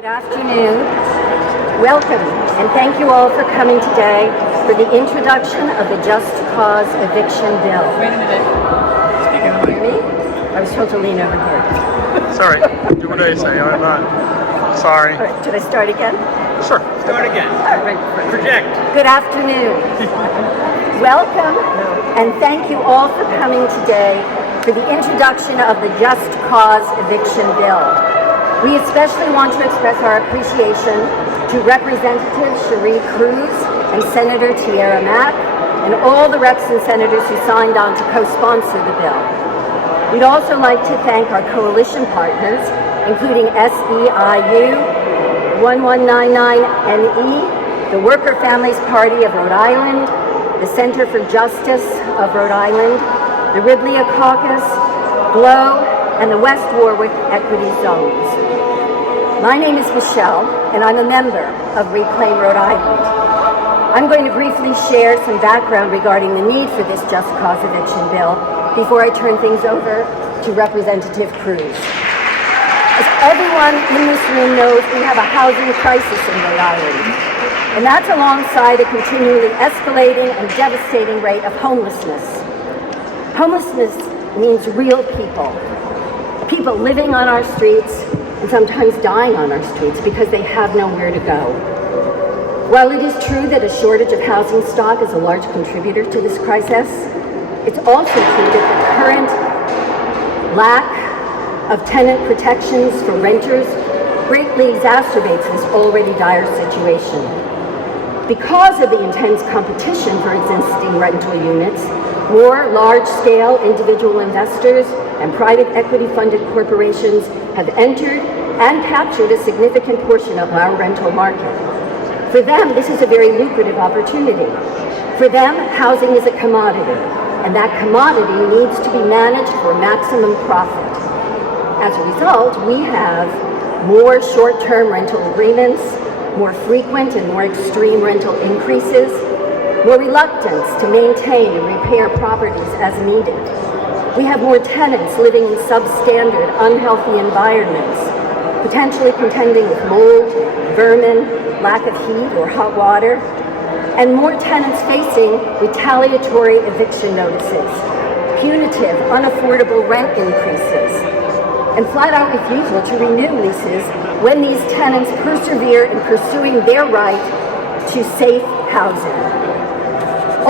Good afternoon. Welcome, and thank you all for coming today for the introduction of the Just Cause Eviction Bill. Wait a minute. Speaking of Me? I was told to lean over here. Sorry, do what I say. I'm not. Sorry. All right, should I start again? Sure. Start again. All right. Project. Good afternoon. Welcome, and thank you all for coming today for the introduction of the Just Cause Eviction Bill. We especially want to express our appreciation to Representative Cherie Cruz and Senator Tiara Mack and all the reps and senators who signed on to co-sponsor the bill. We'd also like to thank our coalition partners, including SEIU, 1199NE, the Worker Families Party of Rhode Island, the Center for Justice of Rhode Island, the RIBLIA Caucus, GLOW, and the West Warwick Equity Zones. My name is Michelle, and I'm a member of Reclaim Rhode Island. I'm going to briefly share some background regarding the need for this Just Cause Eviction Bill before I turn things over to Representative Cruz. As everyone in this room knows, we have a housing crisis in Rhode Island, and that's alongside a continually escalating and devastating rate of homelessness. Homelessness means real people living on our streets and sometimes dying on our streets because they have nowhere to go. While it is true that a shortage of housing stock is a large contributor to this crisis, it's also true that the current lack of tenant protections for renters greatly exacerbates this already dire situation. Because of the intense competition for existing rental units, more large-scale individual investors and private equity-funded corporations have entered and captured a significant portion of our rental market. For them, this is a very lucrative opportunity. For them, housing is a commodity, and that commodity needs to be managed for maximum profit. As a result, we have more short-term rental agreements, more frequent and more extreme rental increases, more reluctance to maintain and repair properties as needed. We have more tenants living in substandard, unhealthy environments, potentially contending with mold, vermin, lack of heat or hot water, and more tenants facing retaliatory eviction notices, punitive, unaffordable rent increases, and flat-out refusal to renew leases when these tenants persevere in pursuing their right to safe housing.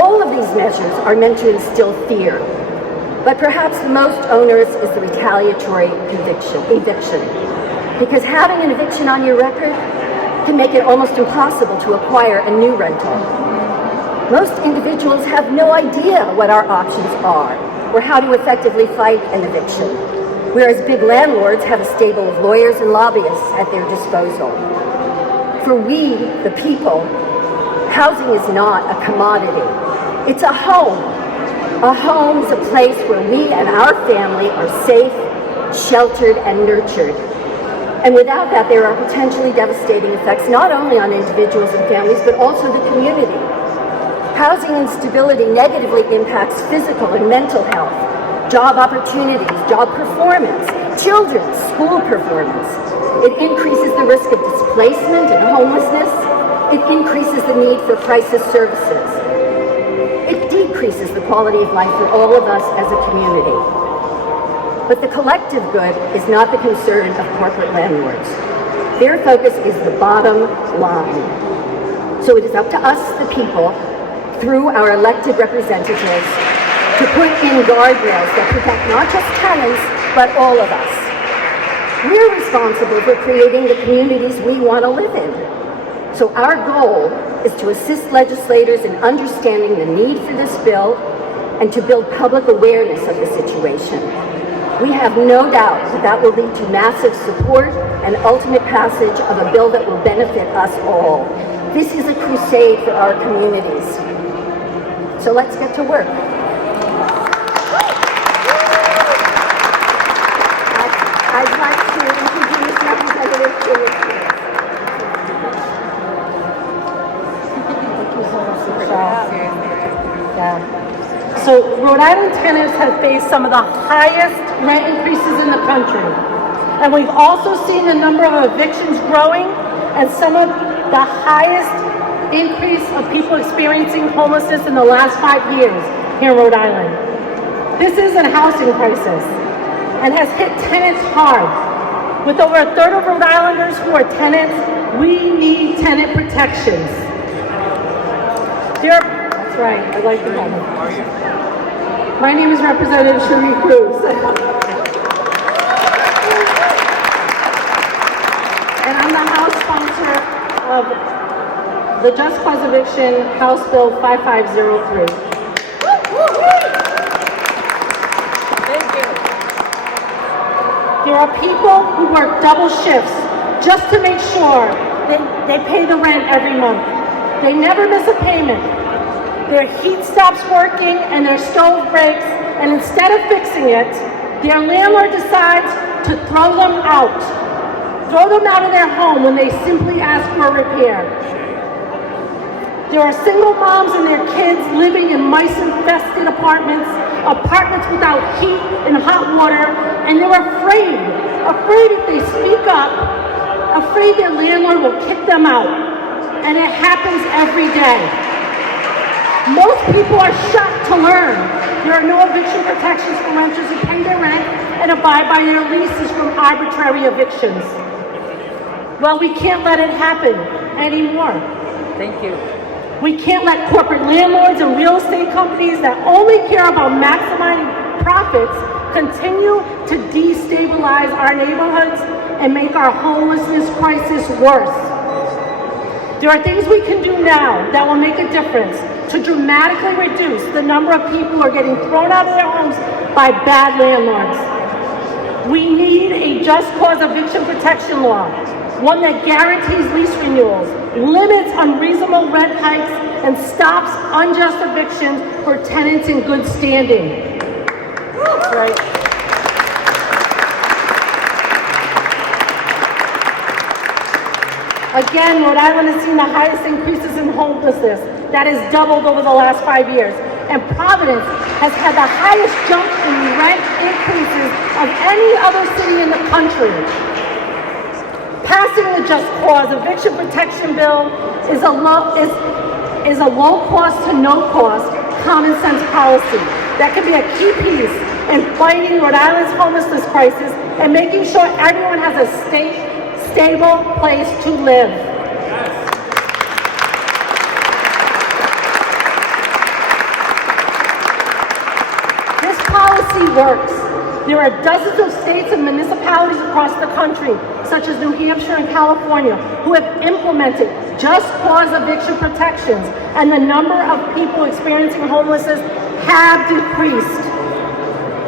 All of these measures are meant to instill fear, but perhaps the most onerous is the retaliatory eviction, because having an eviction on your record can make it almost impossible to acquire a new rental. Most individuals have no idea what our options are or how to effectively fight an eviction, whereas big landlords have a stable of lawyers and lobbyists at their disposal. For we, the people, housing is not a commodity. It's a home. A home is a place where we and our family are safe, sheltered, and nurtured. And without that, there are potentially devastating effects not only on individuals and families, but also the community. Housing instability negatively impacts physical and mental health, job opportunities, job performance, children's school performance. It increases the risk of displacement and homelessness. It increases the need for crisis services. It decreases the quality of life for all of us as a community. But the collective good is not the concern of corporate landlords. Their focus is the bottom line. So it is up to us, the people, through our elected representatives, to put in guardrails that protect not just tenants, but all of us. We're responsible for creating the communities we want to live in. So our goal is to assist legislators in understanding the need for this bill and to build public awareness of the situation. We have no doubt that that will lead to massive support and ultimate passage of a bill that will benefit us all. This is a crusade for our communities. So let's get to work. I'd like to introduce Representative Cherie Cruz. So Rhode Island tenants have faced some of the highest rent increases in the country. And we've also seen the number of evictions growing and some of the highest increase of people experiencing homelessness in the last 5 years here in Rhode Island. This is a housing crisis and has hit tenants hard. With over a third of Rhode Islanders who are tenants, we need tenant protections. That's right, I like the comment. My name is Representative Cherie Cruz. And I'm the House sponsor of the Just Cause Eviction House Bill 5503. Thank you. There are people who work double shifts just to make sure that they pay the rent every month. They never miss a payment. Their heat stops working and their stove breaks, and instead of fixing it, their landlord decides to throw them out. Throw them out of their home when they simply ask for a repair. There are single moms and their kids living in mice-infested apartments without heat and hot water, and they're afraid if they speak up, afraid their landlord will kick them out. And it happens every day. Most people are shocked to learn there are no eviction protections for renters who pay their rent and abide by their leases from arbitrary evictions. Well, we can't let it happen anymore. Thank you. We can't let corporate landlords and real estate companies that only care about maximizing profits continue to destabilize our neighborhoods and make our homelessness crisis worse. There are things we can do now that will make a difference to dramatically reduce the number of people who are getting thrown out of their homes by bad landlords. We need a just cause eviction protection law, one that guarantees lease renewals, limits unreasonable rent hikes, and stops unjust evictions for tenants in good standing. That's right. Again, Rhode Island has seen the highest increases in homelessness. That has doubled over the last 5 years. And Providence has had the highest jump in rent increases of any other city in the country. Passing the Just Cause Eviction Protection Bill is a low cost to no cost common sense policy that can be a key piece in fighting Rhode Island's homelessness crisis and making sure everyone has a stable place to live. This policy works. There are dozens of states and municipalities across the country, such as New Hampshire and California, who have implemented just cause eviction protections, and the number of people experiencing homelessness have decreased.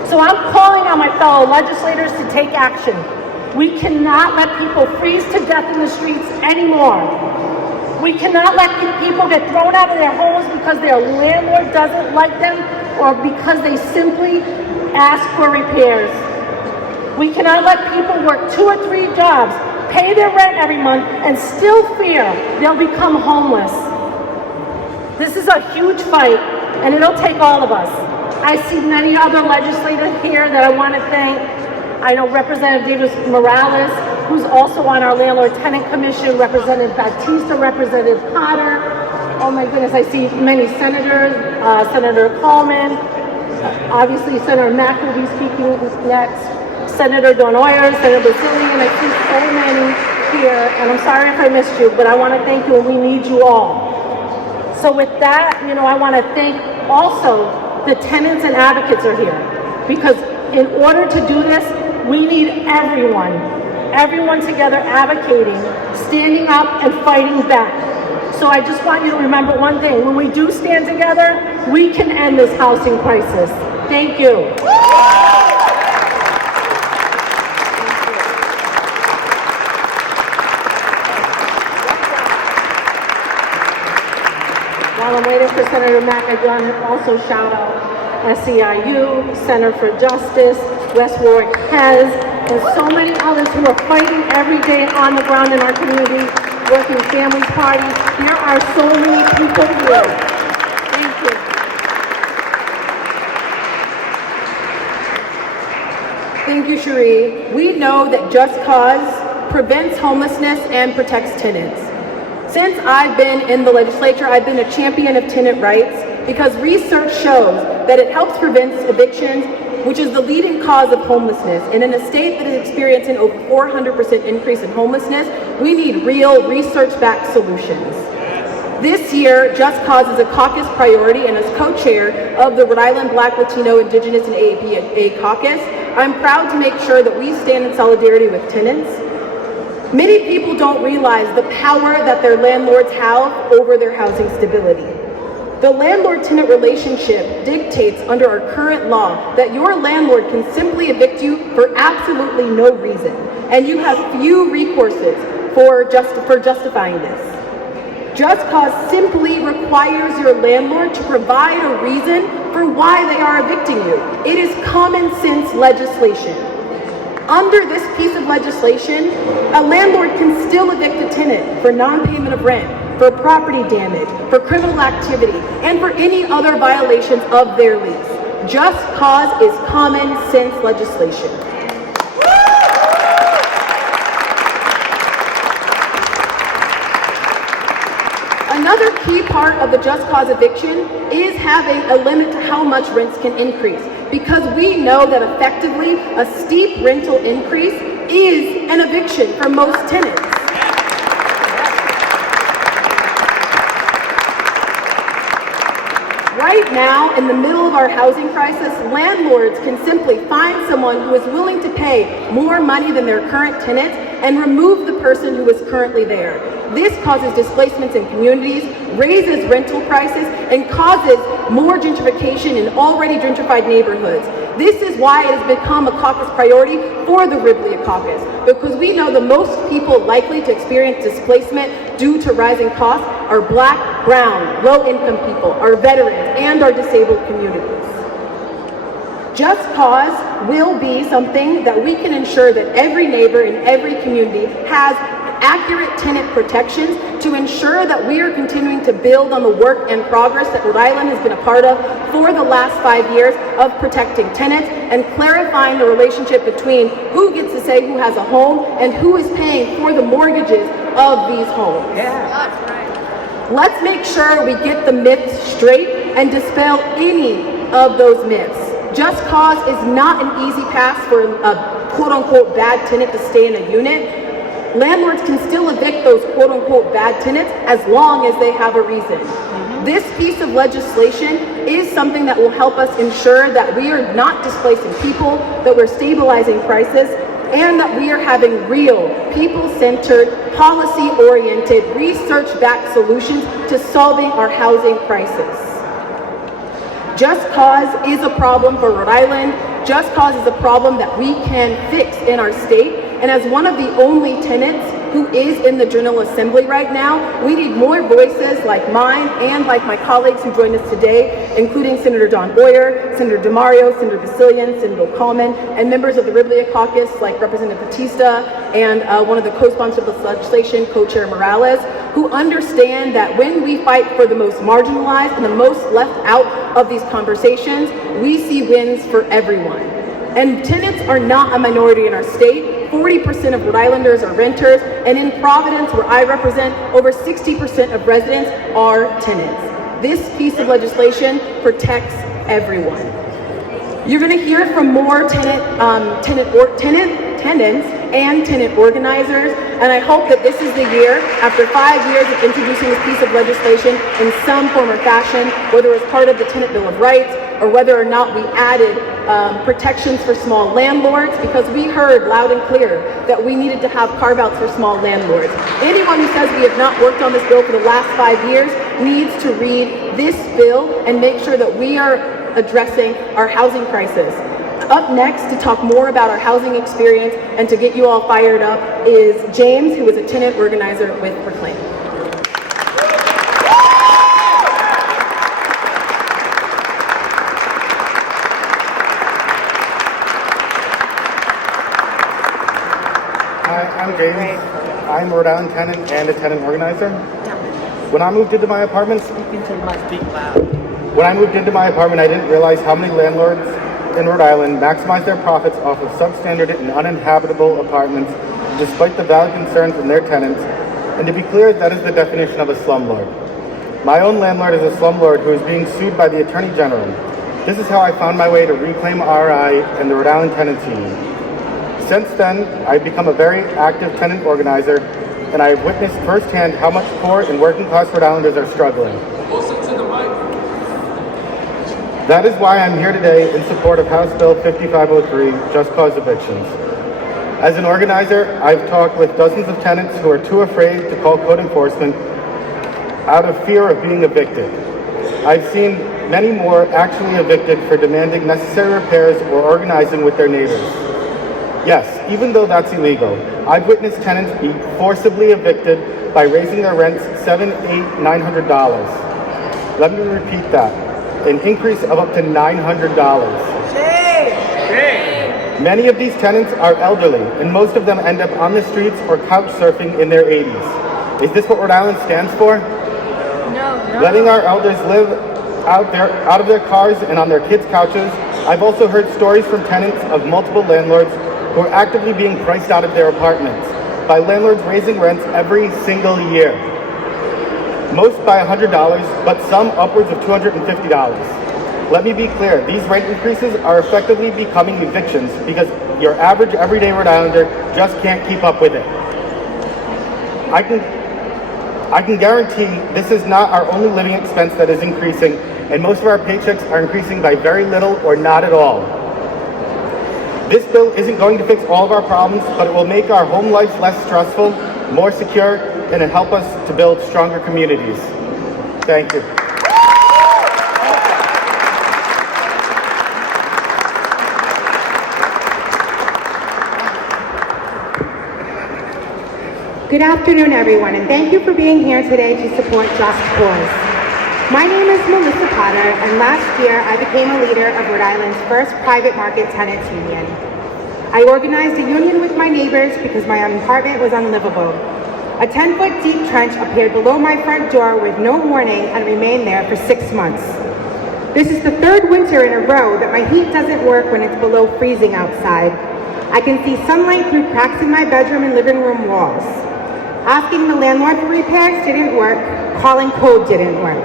So I'm calling on my fellow legislators to take action. We cannot let people freeze to death in the streets anymore. We cannot let people get thrown out of their homes because their landlord doesn't like them or because they simply ask for repairs. We cannot let people work 2 or 3 jobs, pay their rent every month, and still fear they'll become homeless. This is a huge fight, and it'll take all of us. I see many other legislators here that I want to thank. I know Representative Morales, who's also on our Landlord-Tenant Commission, Representative Batista, Representative Potter. Oh my goodness, I see many senators, Senator Coleman, obviously Senator Mack will be speaking next, Senator Donoyer, Senator Basilian, I see so many here, and I'm sorry if I missed you, but I want to thank you, and we need you all. So with that, I want to thank also the tenants and advocates are here, because in order to do this, we need everyone together advocating, standing up and fighting back. So I just want you to remember one thing, when we do stand together, we can end this housing crisis. Thank you. While I'm waiting for Senator Mack, I want to also shout out SEIU, Center for Justice, West Warwick Hez, and so many others who are fighting every day on the ground in our community, working families parties. There are so many people here. Thank you. Thank you, Cherie. We know that Just Cause prevents homelessness and protects tenants. Since I've been in the legislature, I've been a champion of tenant rights because research shows that it helps prevent evictions, which is the leading cause of homelessness. And in a state that is experiencing over 400% increase in homelessness, we need real research-backed solutions. This year, Just Cause is a caucus priority, and as co-chair of the Rhode Island Black, Latino, Indigenous, and AAPA caucus, I'm proud to make sure that we stand in solidarity with tenants. Many people don't realize the power that their landlords have over their housing stability. The landlord-tenant relationship dictates under our current law that your landlord can simply evict you for absolutely no reason, and you have few recourses for justifying this. Just Cause simply requires your landlord to provide a reason for why they are evicting you. It is common sense legislation. Under this piece of legislation, a landlord can still evict a tenant for non-payment of rent, for property damage, for criminal activity, and for any other violations of their lease. Just Cause is common sense legislation. Another key part of the Just Cause eviction is having a limit to how much rents can increase, because we know that effectively a steep rental increase is an eviction for most tenants. Right now, in the middle of our housing crisis, landlords can simply find someone who is willing to pay more money than their current tenants and remove the person who is currently there. This causes displacements in communities, raises rental prices, and causes more gentrification in already gentrified neighborhoods. This is why it has become a caucus priority for the RIBLIA caucus, because we know the most people likely to experience displacement due to rising costs are Black, brown, low-income people, our veterans, and our disabled communities. Just Cause will be something that we can ensure that every neighbor in every community has accurate tenant protections to ensure that we are continuing to build on the work and progress that Rhode Island has been a part of for the last 5 years of protecting tenants and clarifying the relationship between who gets to say who has a home and who is paying for the mortgages of these homes. Let's make sure we get the myths straight and dispel any of those myths. Just Cause is not an easy path for a quote-unquote bad tenant to stay in a unit. Landlords can still evict those quote-unquote bad tenants as long as they have a reason. This piece of legislation is something that will help us ensure that we are not displacing people, that we're stabilizing prices, and that we are having real, people-centered, policy-oriented, research-backed solutions to solving our housing crisis. Just Cause is a problem for Rhode Island. Just Cause is a problem that we can fix in our state. And as one of the only tenants who is in the General Assembly right now, we need more voices like mine and like my colleagues who joined us today, including Senator Don Boyer, Senator DeMario, Senator Basilian, Senator Coleman, and members of the RIBLIA caucus like Representative Batista and one of the co-sponsors of this legislation, Co-Chair Morales, who understand that when we fight for the most marginalized and the most left out of these conversations, we see wins for everyone. And tenants are not a minority in our state. 40% of Rhode Islanders are renters, and in Providence, where I represent, over 60% of residents are tenants. This piece of legislation protects everyone. You're going to hear from more tenants and tenant organizers, and I hope that this is the year, after 5 years of introducing this piece of legislation in some form or fashion, whether it was part of the Tenant Bill of Rights or whether or not we added protections for small landlords, because we heard loud and clear that we needed to have carve-outs for small landlords. Anyone who says we have not worked on this bill for the last 5 years needs to read this bill and make sure that we are addressing our housing crisis. Up next to talk more about our housing experience and to get you all fired up is James, who is a tenant organizer with Reclaim. Hi, I'm James. I'm a Rhode Island tenant and a tenant organizer. When I moved into my apartment, I didn't realize how many landlords in Rhode Island maximize their profits off of substandard and uninhabitable apartments despite the valid concerns from their tenants. And to be clear, that is the definition of a slumlord. My own landlord is a slumlord who is being sued by the Attorney General. This is how I found my way to reclaim RI and the Rhode Island Tenants Union. Since then, I've become a very active tenant organizer, and I have witnessed firsthand how much poor and working class Rhode Islanders are struggling. That is why I'm here today in support of House Bill 5503, Just Cause Evictions. As an organizer, I've talked with dozens of tenants who are too afraid to call code enforcement out of fear of being evicted. I've seen many more actually evicted for demanding necessary repairs or organizing with their neighbors. Yes, even though that's illegal, I've witnessed tenants be forcibly evicted by raising their rents $700, $800, $900. Let me repeat that. An increase of up to $900. Many of these tenants are elderly, and most of them end up on the streets or couch surfing in their 80s. Is this what Rhode Island stands for? No. Letting our elders live out of their cars and on their kids' couches. I've also heard stories from tenants of multiple landlords who are actively being priced out of their apartments by landlords raising rents every single year. Most by $100, but some upwards of $250. Let me be clear, these rent increases are effectively becoming evictions because your average everyday Rhode Islander just can't keep up with it. I can guarantee this is not our only living expense that is increasing, and most of our paychecks are increasing by very little or not at all. This bill isn't going to fix all of our problems, but it will make our home life less stressful, more secure, and it'll help us to build stronger communities. Thank you. Good afternoon, everyone, and thank you for being here today to support Just Cause. My name is Melissa Potter, and last year I became a leader of Rhode Island's first private market tenants union. I organized a union with my neighbors because my apartment was unlivable. A 10-foot deep trench appeared below my front door with no warning and remained there for 6 months. This is the third winter in a row that my heat doesn't work when it's below freezing outside. I can see sunlight through cracks in my bedroom and living room walls. Asking the landlord for repairs didn't work. Calling code didn't work.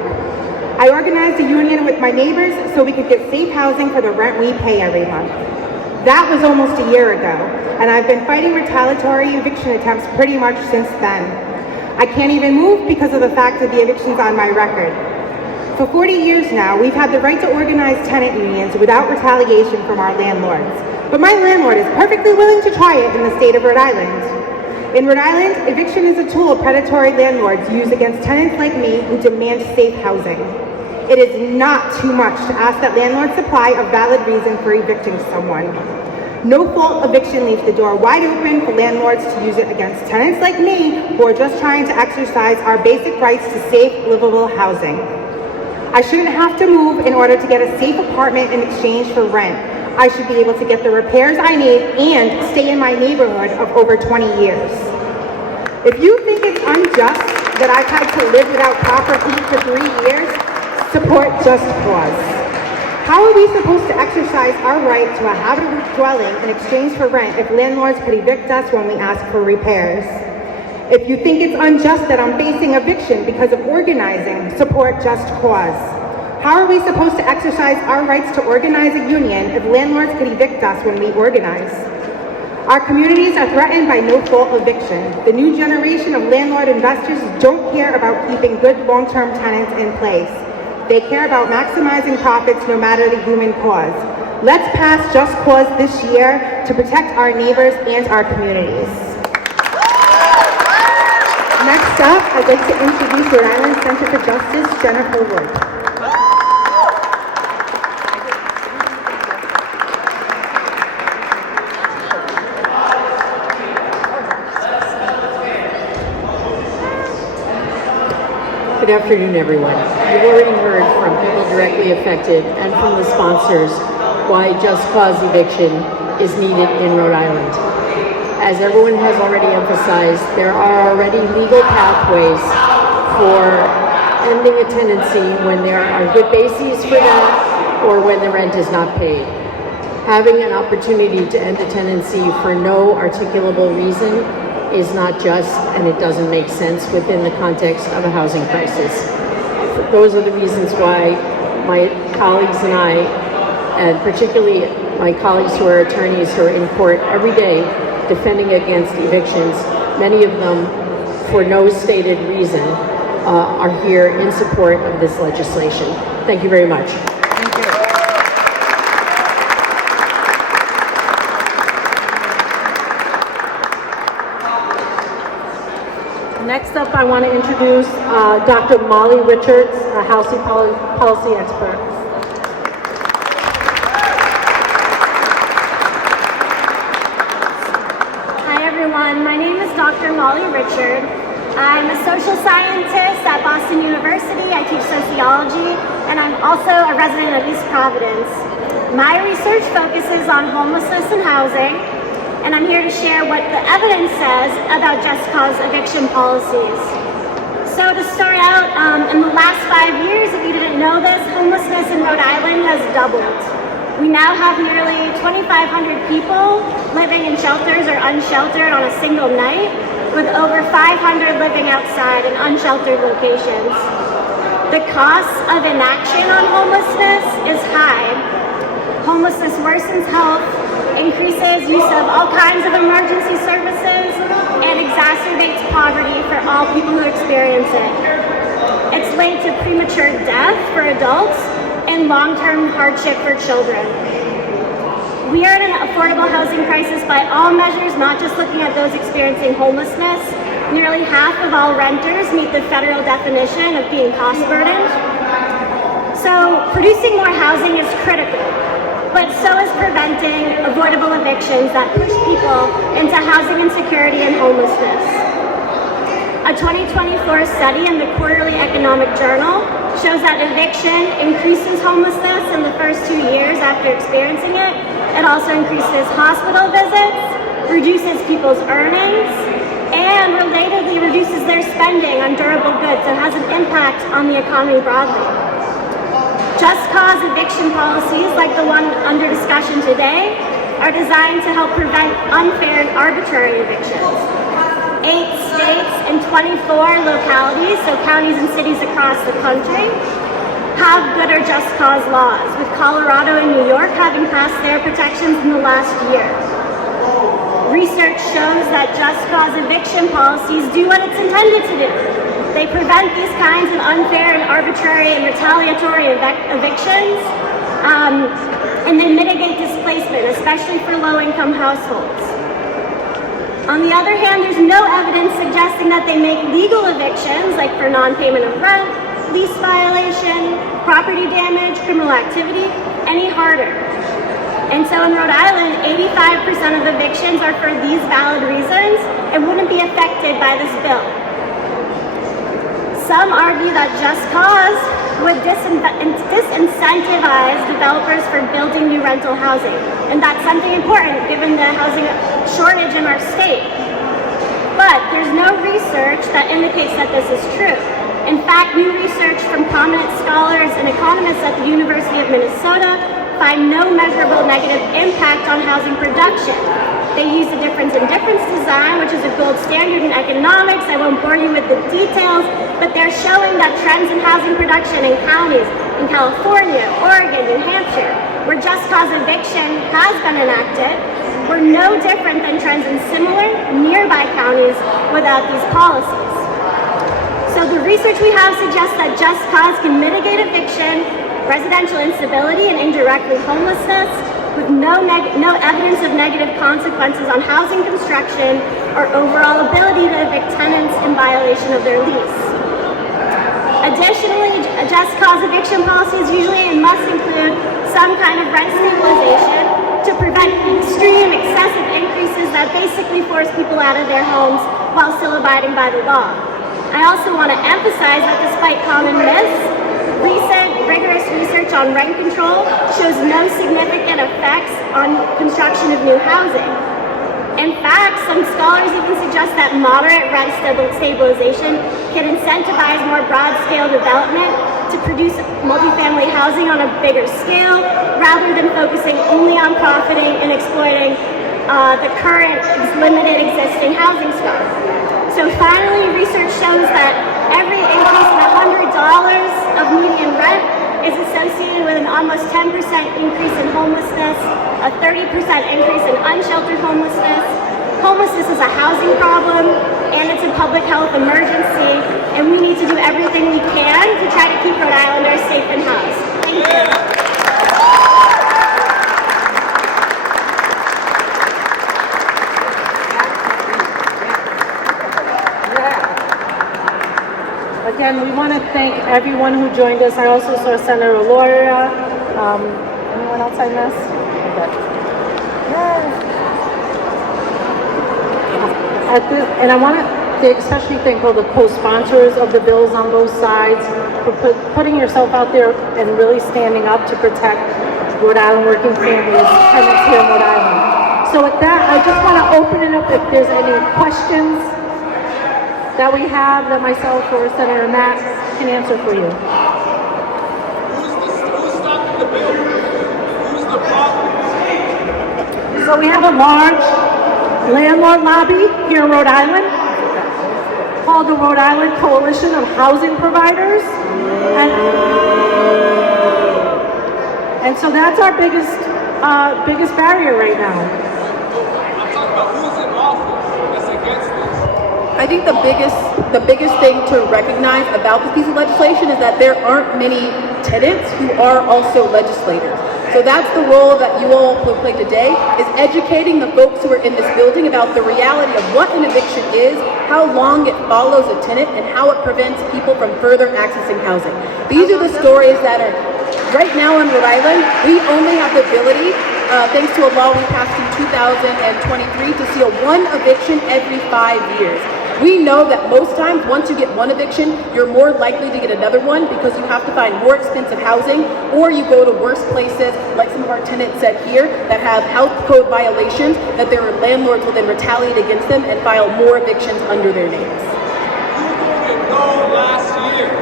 I organized a union with my neighbors so we could get safe housing for the rent we pay every month. That was almost a year ago, and I've been fighting retaliatory eviction attempts pretty much since then. I can't even move because of the fact that the eviction's on my record. For 40 years now, we've had the right to organize tenant unions without retaliation from our landlords. But my landlord is perfectly willing to try it in the state of Rhode Island. In Rhode Island, eviction is a tool predatory landlords use against tenants like me who demand safe housing. It is not too much to ask that landlords supply a valid reason for evicting someone. No-fault eviction leaves the door wide open for landlords to use it against tenants like me who are just trying to exercise our basic rights to safe, livable housing. I shouldn't have to move in order to get a safe apartment in exchange for rent. I should be able to get the repairs I need and stay in my neighborhood of over 20 years. If you think it's unjust that I've had to live without proper heat for 3 years, support Just Cause. How are we supposed to exercise our right to a habitable dwelling in exchange for rent if landlords could evict us when we ask for repairs? If you think it's unjust that I'm facing eviction because of organizing, support Just Cause. How are we supposed to exercise our rights to organize a union if landlords could evict us when we organize? Our communities are threatened by no-fault eviction. The new generation of landlord investors don't care about keeping good long-term tenants in place. They care about maximizing profits no matter the human cause. Let's pass Just Cause this year to protect our neighbors and our communities. Next up, I'd like to introduce Rhode Island Center for Justice, Jennifer Wood. Good afternoon, everyone. You've already heard from people directly affected and from the sponsors why Just Cause Eviction is needed in Rhode Island. As everyone has already emphasized, there are already legal pathways for ending a tenancy when there are good bases for that or when the rent is not paid. Having an opportunity to end a tenancy for no articulable reason is not just, and it doesn't make sense within the context of a housing crisis. Those are the reasons why my colleagues and I, and particularly my colleagues who are attorneys who are in court every day defending against evictions, many of them for no stated reason, are here in support of this legislation. Thank you very much. Next up, I want to introduce Dr. Molly Richards, a housing policy expert. Hi everyone, my name is Dr. Molly Richard. I'm a social scientist at Boston University. I teach sociology, and I'm also a resident of East Providence. My research focuses on homelessness and housing, and I'm here to share what the evidence says about just cause eviction policies. So to start out, in the last 5 years, if you didn't know this, homelessness in Rhode Island has doubled. We now have nearly 2,500 people living in shelters or unsheltered on a single night, with over 500 living outside in unsheltered locations. The cost of inaction on homelessness is high. Homelessness worsens health, increases use of all kinds of emergency services, and exacerbates poverty for all people who experience it. It's linked to premature death for adults and long-term hardship for children. We are in an affordable housing crisis by all measures, not just looking at those experiencing homelessness. Nearly half of all renters meet the federal definition of being cost burdened. So producing more housing is critical, but so is preventing avoidable evictions that push people into housing insecurity and homelessness. A 2024 study in the Quarterly Economic Journal shows that eviction increases homelessness in the first 2 years after experiencing it. It also increases hospital visits, reduces people's earnings, and relatedly reduces their spending on durable goods. So it has an impact on the economy broadly. Just cause eviction policies like the one under discussion today are designed to help prevent unfair and arbitrary evictions. 8 states and 24 localities, so counties and cities across the country, have good or just cause laws, with Colorado and New York having passed their protections in the last year. Research shows that just cause eviction policies do what it's intended to do. They prevent these kinds of unfair and arbitrary and retaliatory evictions, and they mitigate displacement, especially for low-income households. On the other hand, there's no evidence suggesting that they make legal evictions, like for non-payment of rent, lease violation, property damage, criminal activity, any harder. And so in Rhode Island, 85% of evictions are for these valid reasons and wouldn't be affected by this bill. Some argue that just cause would disincentivize developers for building new rental housing. And that's something important given the housing shortage in our state. But there's no research that indicates that this is true. In fact, new research from prominent scholars and economists at the University of Minnesota find no measurable negative impact on housing production. They use the difference in difference design, which is a gold standard in economics. I won't bore you with the details, but they're showing that trends in housing production in counties in California, Oregon, New Hampshire, where just cause eviction has been enacted, were no different than trends in similar nearby counties without these policies. So the research we have suggests that just cause can mitigate eviction, residential instability, and indirectly homelessness, with no evidence of negative consequences on housing construction or overall ability to evict tenants in violation of their lease. Additionally, a just cause eviction policies usually must include some kind of rent stabilization to prevent extreme, excessive increases that basically force people out of their homes while still abiding by the law. I also want to emphasize that despite common myths, recent rigorous research on rent control shows no significant effects on construction of new housing. In fact, some scholars even suggest that moderate rent stabilization can incentivize more broad-scale development to produce multifamily housing on a bigger scale, rather than focusing only on profiting and exploiting the current limited existing housing stock. So finally, research shows that every increase in $100 of median rent is associated with an almost 10% increase in homelessness, a 30% increase in unsheltered homelessness. Homelessness is a housing problem, and it's a public health emergency, and we need to do everything we can to try to keep Rhode Islanders safe and housed. Thank you. Again, we want to thank everyone who joined us. I also saw Senator Laura. Anyone else I missed? And I want to especially thank all the co-sponsors of the bills on both sides for putting yourself out there and really standing up to protect Rhode Island working families, tenants here in Rhode Island. So with that, I just want to open it up if there's any questions that we have that myself or Senator Mack can answer for you. Who's stopping the bill? Who's the problem? So we have a large landlord lobby here in Rhode Island called the Rhode Island Coalition of Housing Providers. And so that's our biggest barrier right now. I'm talking about who's in office that's against this. I think the biggest thing to recognize about this piece of legislation is that there aren't many tenants who are also legislators. So that's the role that you all will play today, is educating the folks who are in this building about the reality of what an eviction is, how long it follows a tenant, and how it prevents people from further accessing housing. These are the stories that are, right now in Rhode Island, we only have the ability, thanks to a law we passed in 2023, to see one eviction every 5 years. We know that most times, once you get one eviction, you're more likely to get another one because you have to find more expensive housing, or you go to worse places, like some of our tenants said here, that have health code violations, that their landlords will then retaliate against them and file more evictions under their names. You voted no last year.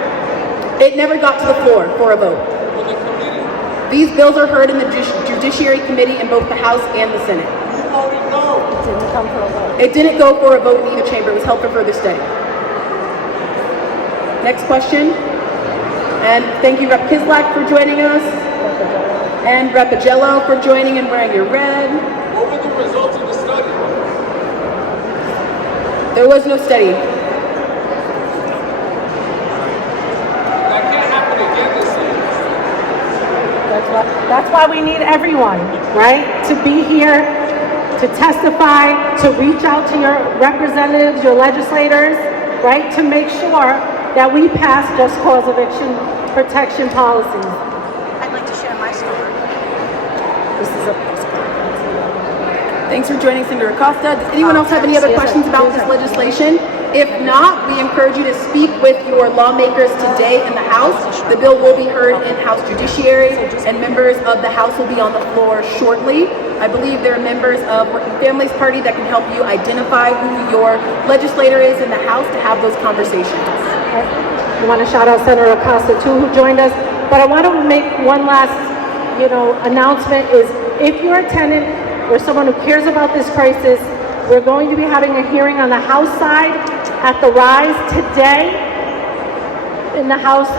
It never got to the floor for a vote. For the committee. These bills are heard in the Judiciary Committee in both the House and the Senate. You voted no. It didn't go for a vote in either chamber. It was held for further study. Next question. And thank you, Rep. Kislak, for joining us. And Rep. Agello for joining and wearing your red. What were the results of the study? There was no study. That can't happen again this year. That's why we need everyone, right? To be here, to testify, to reach out to your representatives, your legislators, right? To make sure that we pass just cause eviction protection policies. I'd like to share my story. This is a postcard. Thanks for joining, Senator Acosta. Does anyone else have any other questions about this legislation? If not, we encourage you to speak with your lawmakers today in the House. The bill will be heard in House Judiciary, and members of the House will be on the floor shortly. I believe there are members of Working Families Party that can help you identify who your legislator is in the House to have those conversations. I want to shout out Senator Acosta too, who joined us. But I want to make one last, announcement is if you're a tenant or someone who cares about this crisis, we're going to be having a hearing on the House side at the Rise today in the House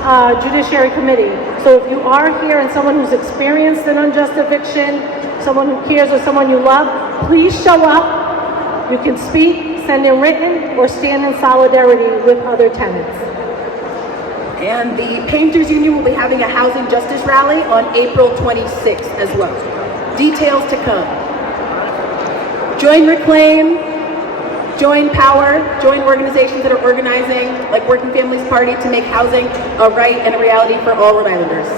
Judiciary Committee. So if you are here and someone who's experienced an unjust eviction, someone who cares or someone you love, please show up. You can speak, send in written, or stand in solidarity with other tenants. And the Painters Union will be having a housing justice rally on April 26th as well. Details to come. Join Reclaim, join Power, join organizations that are organizing, like Working Families Party, to make housing a right and a reality for all Rhode Islanders.